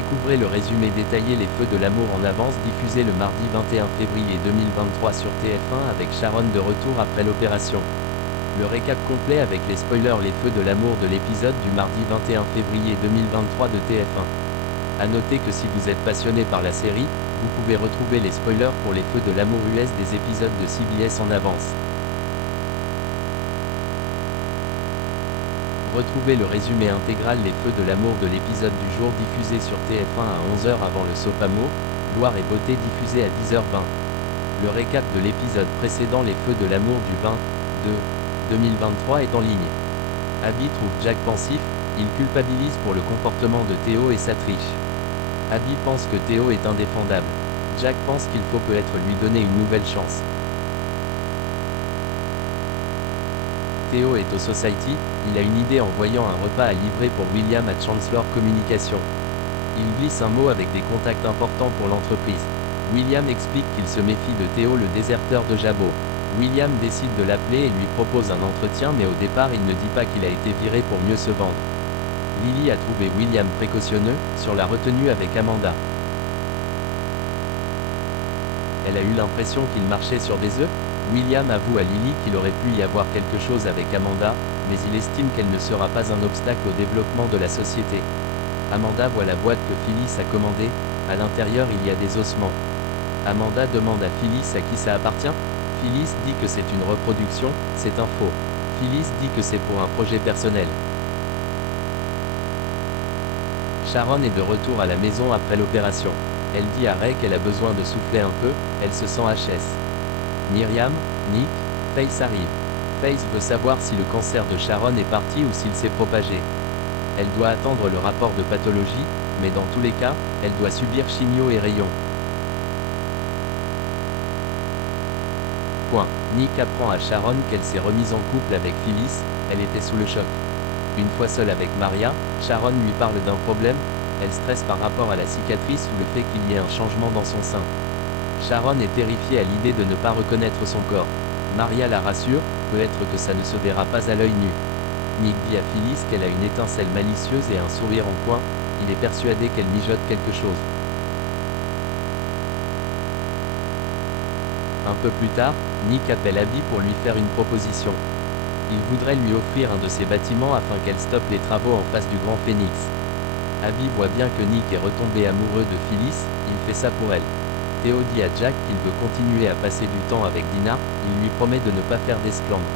Découvrez le résumé détaillé Les Feux de l'amour en avance diffusé le mardi 21 février 2023 sur TF1 avec Sharon de retour après l'opération. Le récap complet avec les spoilers Les Feux de l'amour de l'épisode du mardi 21 février 2023 de TF1. A noter que si vous êtes passionné par la série, vous pouvez retrouver les spoilers pour Les Feux de l'amour US des épisodes de CBS en avance. Retrouvez le résumé intégral Les Feux de l'amour de l'épisode du jour diffusé sur TF1 à 11h avant le soap Amour, Gloire et Beauté diffusé à 10h20. Le récap de l'épisode précédent Les Feux de l'amour du 2023 est en ligne. Abby trouve Jack pensif, il culpabilise pour le comportement de Théo et sa triche. Abby pense que Théo est indéfendable. Jack pense qu'il faut peut-être lui donner une nouvelle chance. Théo est au Society, il a une idée en voyant un repas à livrer pour William à Chancellor Communication. Il glisse un mot avec des contacts importants pour l'entreprise. William explique qu'il se méfie de Théo le déserteur de Jabot. William décide de l'appeler et lui propose un entretien mais au départ il ne dit pas qu'il a été viré pour mieux se vendre. Lily a trouvé William précautionneux, sur la retenue avec Amanda. Elle a eu l'impression qu'il marchait sur des œufs. William avoue à Lily qu'il aurait pu y avoir quelque chose avec Amanda, mais il estime qu'elle ne sera pas un obstacle au développement de la société. Amanda voit la boîte que Phyllis a commandée, à l'intérieur il y a des ossements. Amanda demande à Phyllis à qui ça appartient. Phyllis dit que c'est une reproduction, c'est un faux. Phyllis dit que c'est pour un projet personnel. Sharon est de retour à la maison après l'opération. Elle dit à Ray qu'elle a besoin de souffler un peu, elle se sent HS. Myriam, Nick, Faith arrive. Faith veut savoir si le cancer de Sharon est parti ou s'il s'est propagé. Elle doit attendre le rapport de pathologie, mais dans tous les cas, elle doit subir chimio et rayons. Nick apprend à Sharon qu'elle s'est remise en couple avec Phyllis, elle était sous le choc. Une fois seule avec Maria, Sharon lui parle d'un problème, elle stresse par rapport à la cicatrice ou le fait qu'il y ait un changement dans son sein. Sharon est terrifiée à l'idée de ne pas reconnaître son corps. Maria la rassure, peut-être que ça ne se verra pas à l'œil nu. Nick dit à Phyllis qu'elle a une étincelle malicieuse et un sourire en coin, il est persuadé qu'elle mijote quelque chose. Un peu plus tard, Nick appelle Abby pour lui faire une proposition. Il voudrait lui offrir un de ses bâtiments afin qu'elle stoppe les travaux en face du Grand Phoenix. Abby voit bien que Nick est retombé amoureux de Phyllis, il fait ça pour elle. Théo dit à Jack qu'il veut continuer à passer du temps avec Dina, il lui promet de ne pas faire d'esclandre.